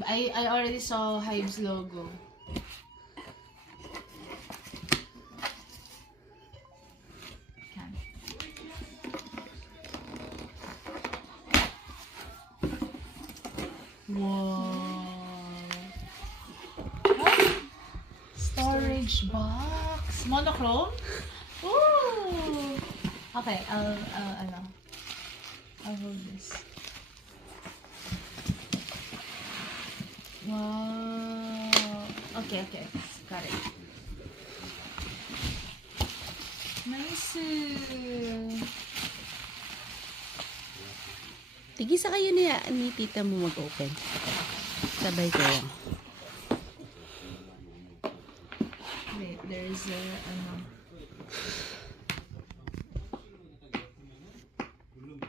Hive. I already saw Hive's logo. Yan. Wow. Storage box. Monochrome? Ooh. Okay, I'll hold this. Wow. Okay. Got it. Nice. Tigisa kayo ni tita mo mag-open. Sabay kayo. Wait, there's a